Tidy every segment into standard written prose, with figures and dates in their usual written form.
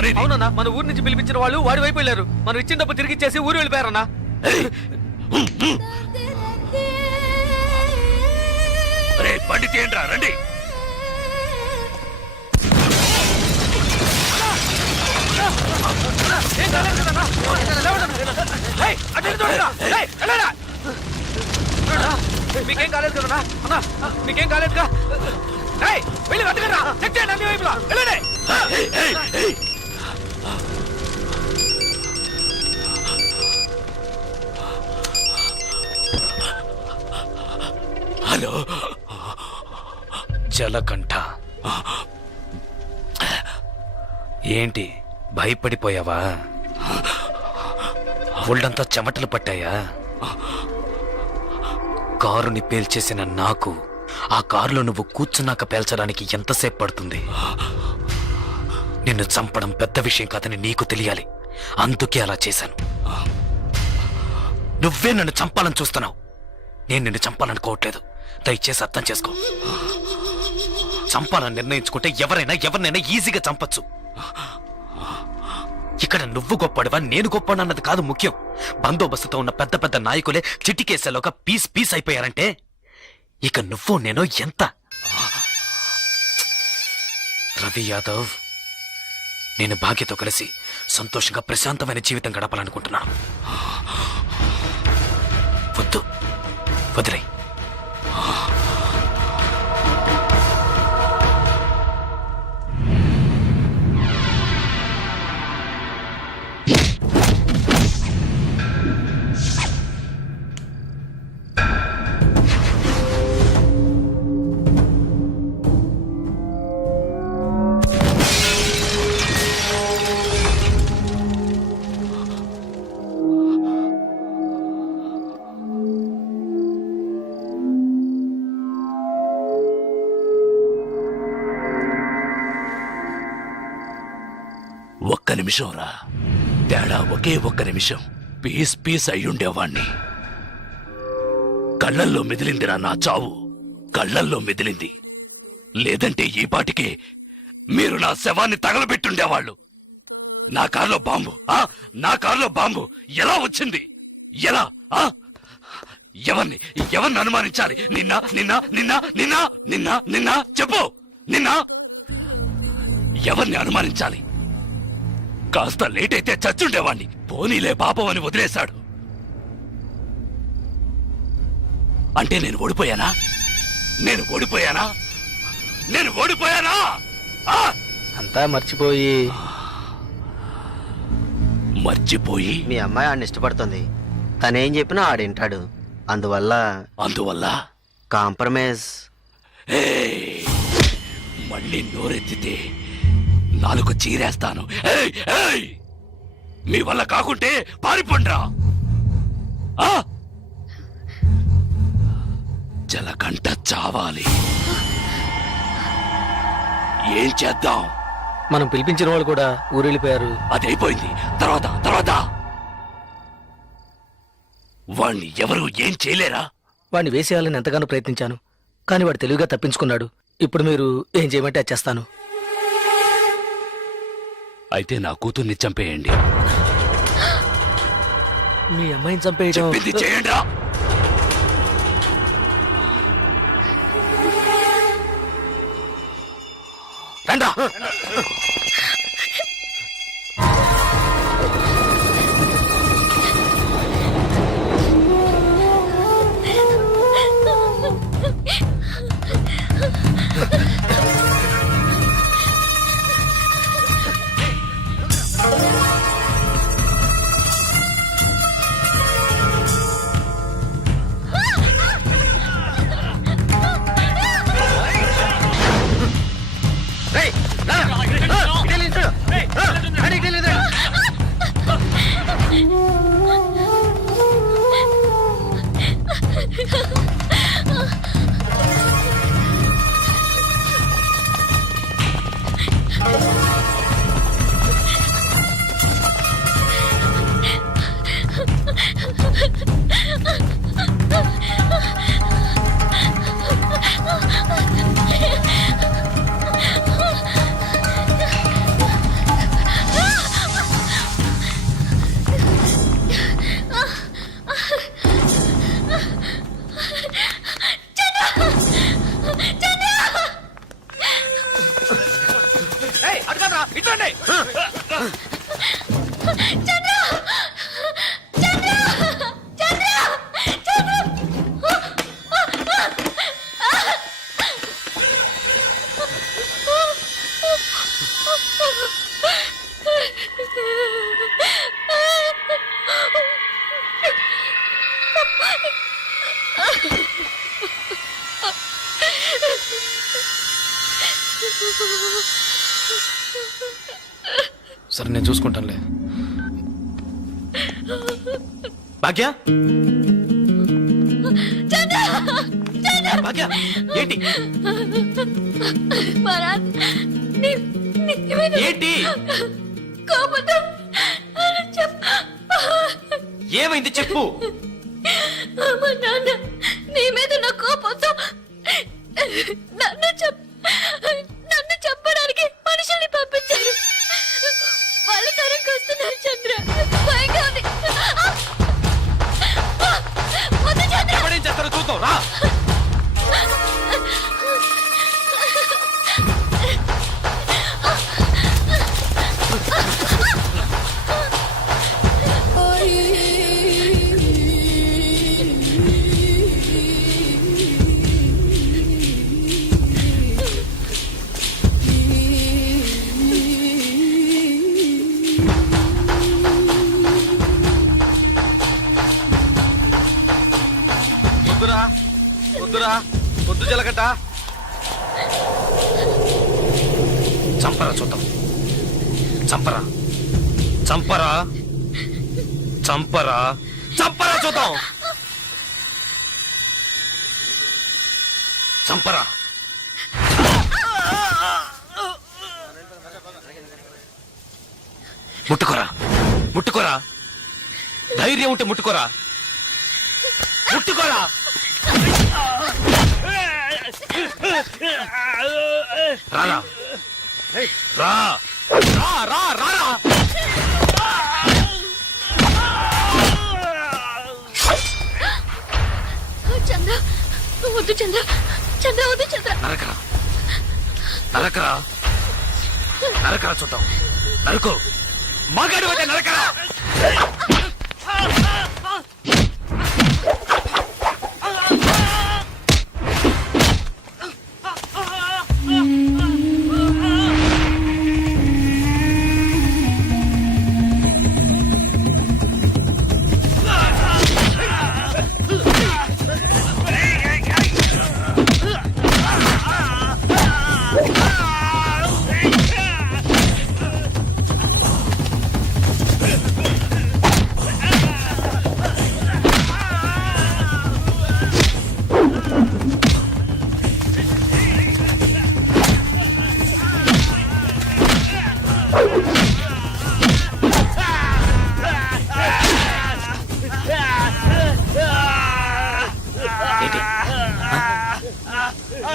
అనేది? అవునన్నా, మన ఊరు నుంచి పిలిపించిన వాళ్ళు వాడి వైపు వెళ్ళారు. మనం ఇచ్చిన డబ్బు తిరిగి ఇచ్చేసి ఊరు వెళ్ళిపోయారన్నా. బండి తీయండి, రండి. మీకేం కాలేదు కదన్నా? అన్నా మీకేం కాలేదుగా? వెళ్ళి వెతకరా, చెక్ చేయండి అన్ని వైపులా. వెళ్ళండి. హలో, జలకంఠ. ఏంటి భయపడిపోయావా? ఒళ్ళంతా చెమటలు పట్టాయా? కారుని పేల్చేసిన నాకు ఆ కారులో నువ్వు కూర్చున్నాక పేల్చడానికి ఎంతసేపు పడుతుంది? నిన్ను చంపడం పెద్ద విషయం కాదని నీకు తెలియాలి, అందుకే అలా చేశాను. నువ్వే నన్ను చంపాలని చూస్తున్నావు, నేను నిన్ను చంపాలనుకోవట్లేదు. దయచేసి అర్థం చేసుకో. చంపాలని నిర్ణయించుకుంటే ఎవరినైనా ఈజీగా చంపచ్చు. ఇక్కడ నువ్వు గొప్పడివా నేను గొప్పడన్నది కాదు ముఖ్యం. బందోబస్తుతో ఉన్న పెద్ద పెద్ద నాయకులే చిటికేసేలోగా పీస్ అయిపోయారంటే ఇక నువ్వు నేను ఎంత? రవి యాదవ్, నేను భాగ్యతో కలిసి సంతోషంగా ప్రశాంతమైన జీవితం గడపాలనుకుంటున్నాను. వద్దు, వదిలే. ఒక్క నిమిషం రా, తేడా ఒకే ఒక్క నిమిషం. పీస్ అయ్యుండేవాణ్ణి. కళ్ళల్లో మెదిలిందిరా నా చావు, కళ్ళల్లో మెదిలింది. లేదంటే ఈ పాటికే మీరు నా శవాన్ని తగలబెట్టుండేవాళ్ళు. నా కారులో బాంబు ఎలా వచ్చింది? ఎలా? ఎవరిని అనుమానించాలి? నిన్న చెప్పు. ఎవరిని అనుమానించాలి? కాస్త లేట్ అయితే చచ్చుండేవాణ్ణి. పోనీలే పాపం అని వదిలేశాడు. అంటే నేను ఓడిపోయానా? అంతా మర్చిపోయి మీ అమ్మాయి ఆడిని ఇష్టపడుతుంది. తనేం చెప్పినా ఆడింటాడు. అందువల్ల కాంప్రమైజ్. మళ్ళీ నోరెత్తితే నాలుగు చీరేస్తాను. మీ వల్ల కాకుంటే పారిపోండ్రా. జలకంఠ చావాలి. ఏం చేద్దాం? మనం పిలిపించిన వాళ్ళు కూడా ఊరెళ్ళిపోయారు. అది అయిపోయింది. తర్వాత వాణ్ణి ఎవరు ఏం చేయలేరా? వాడిని వేసేయాలని ఎంతగానో ప్రయత్నించాను, కానీ వాడు తెలివిగా తప్పించుకున్నాడు. ఇప్పుడు మీరు ఏం చేయమంటే అది చేస్తాను. అయితే నా కూతుర్ని చంపేయండి. మీ అమ్మాయిని చంపేయడం చెప్పింది చేయండి. రండా. సరే నేను చూసుకుంటానులే. భాగ్య భాగ్య ఏంటి ఏంటి ఏమైంది చెప్పు. నీ మీద నా కోపంతో నన్ను చెప్పడానికి మనుషుల్ని పంపించారు. వాళ్ళు తనకు వస్తున్నారు చంద్ర. భయంగా ఉంది. వద్దు చంద్ర. ఎవడేం చేస్తారో చూద్దాం రా. వద్దు జలగడ్డ. చంపరా చూద్దాం. చంపరా చంపరా చంపరా చంపరా చూద్దాం. చంపరా. ముట్టుకోరా ముట్టుకోరా. ధైర్యం ఉంటే ముట్టుకోరా. ముట్టుకోరా. రారా రా రా రా రా. చంద్ర వద్దు చంద్ర. చంద్ర వద్దు చంద్ర. నరకరా నరకరా నరకరా చూద్దాం. నరకు. మగాడు అయితే నరకరా.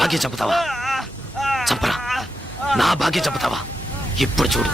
భాగ్యం చంపుతావా? చంపరా. నా భాగ్యం చంపుతావా? ఇప్పుడు చూడు.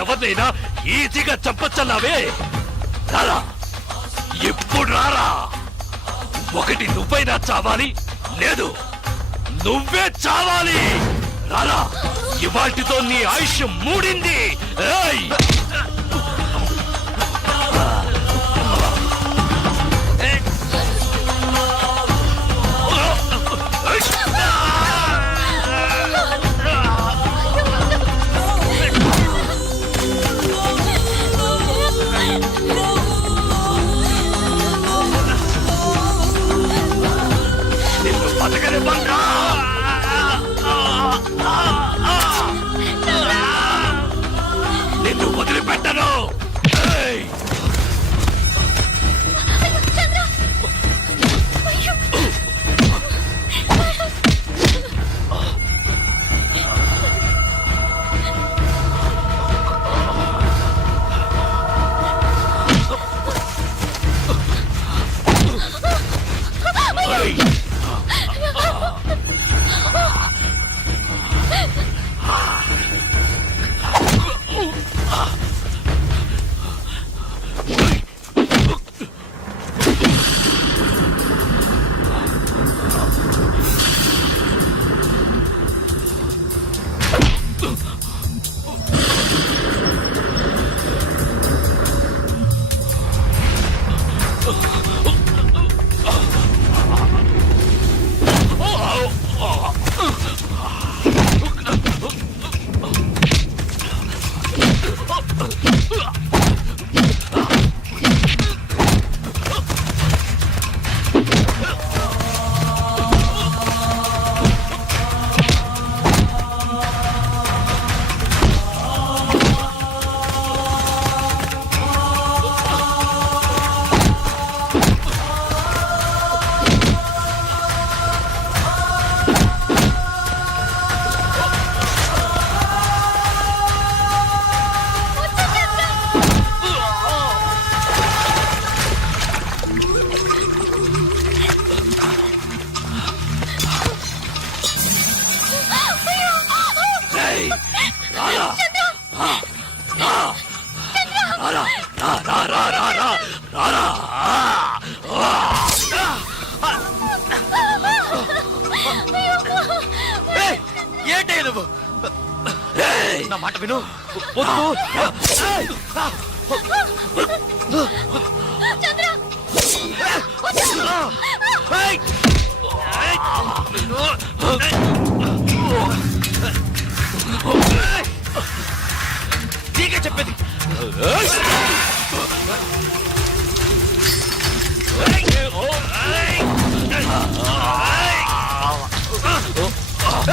ఎవరినైనా ఈజీగా చంపచ్చన్నావే. రారా ఇప్పుడు రారా. ఒకటి నువ్వైనా చావాలి, లేదు నువ్వే చావాలి. రారా. ఇవాటితో నీ ఆయుష్ మూడింది. ఏయ్ రా రా రా ఏంటే నువ్వు ఏయ్! నా మాట విను వద్దు ఏయ్! నీకే చెప్పేది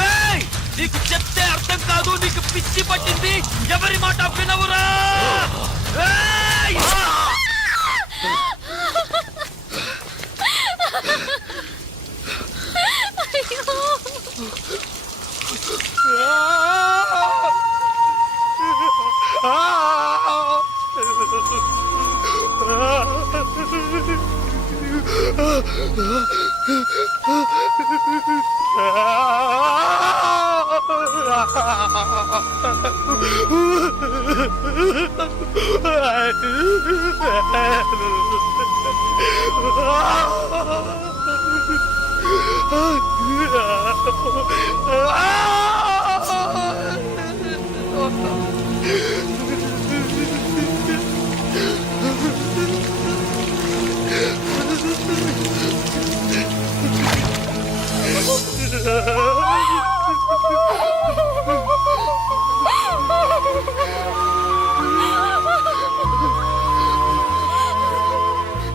ఏయ్! నీకు చెప్తే అర్థం కాదు నీకు పిచ్చి పట్టింది ఎవరి మాట వినవురా ఏయ్!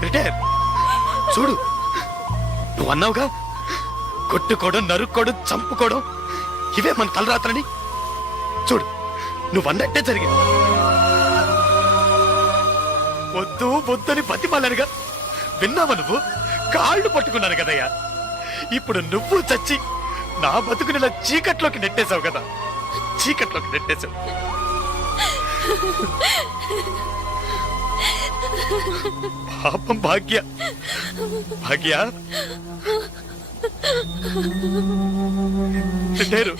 రిటైర్ చూడు నువ్వు అన్నావుగా కొట్టుకోవడం నరుక్కోవడం చంపుకోవడం ఇవే మన తలరాత్రని చూడు నువ్వు అన్నట్టే జరిగింది వద్దు వద్దని బతిమాలనుగా విన్నావా నువ్వు కాళ్ళు పట్టుకున్నాను కదయ్యా ఇప్పుడు నువ్వు చచ్చి నా బతుకునిలా చీకట్లోకి నెట్టేశావు కదా చీకట్లోకి నెట్టేశావు పాపం భాగ్య భాగ్య లేరు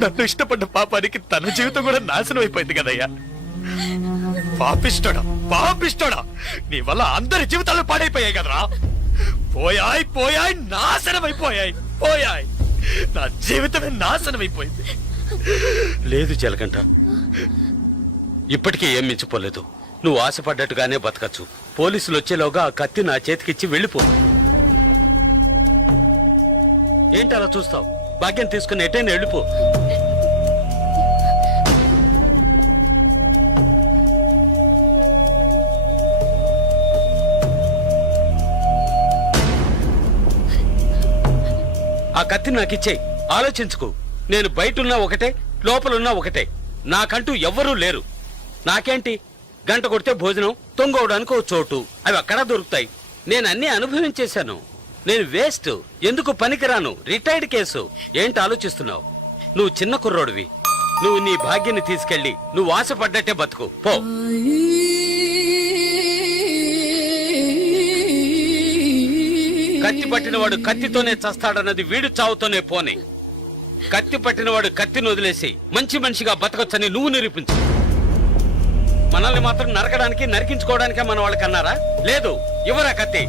నన్ను ఇష్టపడ్డ పాపానికి తన జీవితం కూడా నాశనం అయిపోయింది కదయ్యా పాపిష్టోడా పాపిష్టోడా నీ వల్ల అందరి జీవితాలు పాడైపోయాయి కదరా పోయాయి పోయాయి నాశనం అయిపోయాయి పోయాయి నా జీవితమే నాశనం అయిపోయింది లేదు జలకంఠ ఇప్పటికీ ఏం మించిపోలేదు నువ్వు ఆశపడ్డట్టుగానే బతకచ్చు పోలీసులు వచ్చేలోగా ఆ కత్తి నా చేతికిచ్చి వెళ్ళిపో ఏంటి అలా చూస్తావు భాగ్యం తీసుకుని ఎటైనా వెళ్ళిపో ఆ కత్తి నాకిచ్చేయి ఆలోచించుకో నేను బయటున్నా ఒకటే లోపలున్నా ఒకటే నాకంటూ ఎవ్వరూ లేరు నాకేంటి గంట కొడితే భోజనం తొంగవడానికి ఓ చోటు అవి అక్కడ దొరుకుతాయి నేను అన్ని అనుభవించేశాను నేను వేస్ట్ ఎందుకు పనికిరాను రిటైర్డ్ కేసు ఏంటి ఆలోచిస్తున్నావు నువ్వు చిన్న కుర్రోడివి నువ్వు నీ భాగ్యాన్ని తీసుకెళ్లి నువ్వు ఆశపడ్డట్టే బతుకు పో కత్తి పట్టినవాడు కత్తితోనే చస్తాడన్నది వీడు చావుతోనే పోని కత్తి పట్టినవాడు కత్తిని వదిలేసి మంచి మనిషిగా బతకొచ్చని నువ్వు నిరూపించు మనల్ని మాత్రం నరకడానికి నరికించుకోవడానికే మన వాళ్ళకి అన్నారా లేదు ఇవ్వరా కత్తి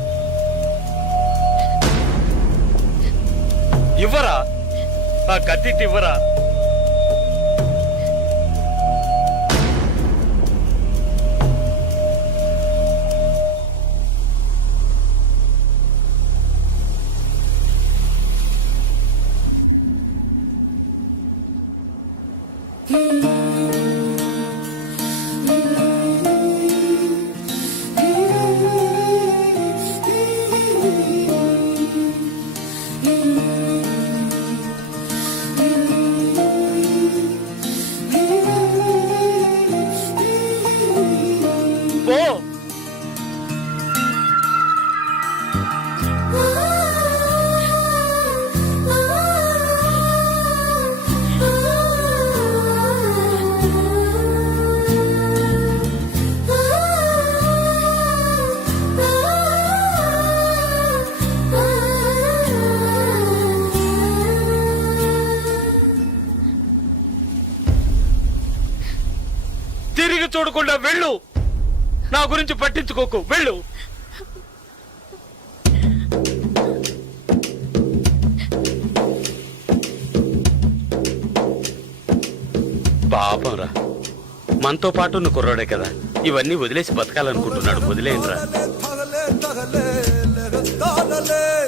ఇవ్వరా ఆ కత్తి ఇవ్వరా పో తిరిగి చూడకుండా వెళ్ళు నా గురించి పట్టించుకోకు వెళ్ళు. పాపంరా, మనతో పాటు నువ్వు కుర్రాడే కదా, ఇవన్నీ వదిలేసి బతకాలనుకుంటున్నాడు. వదిలేయండిరా. Dale, dale, dale, dale, dale.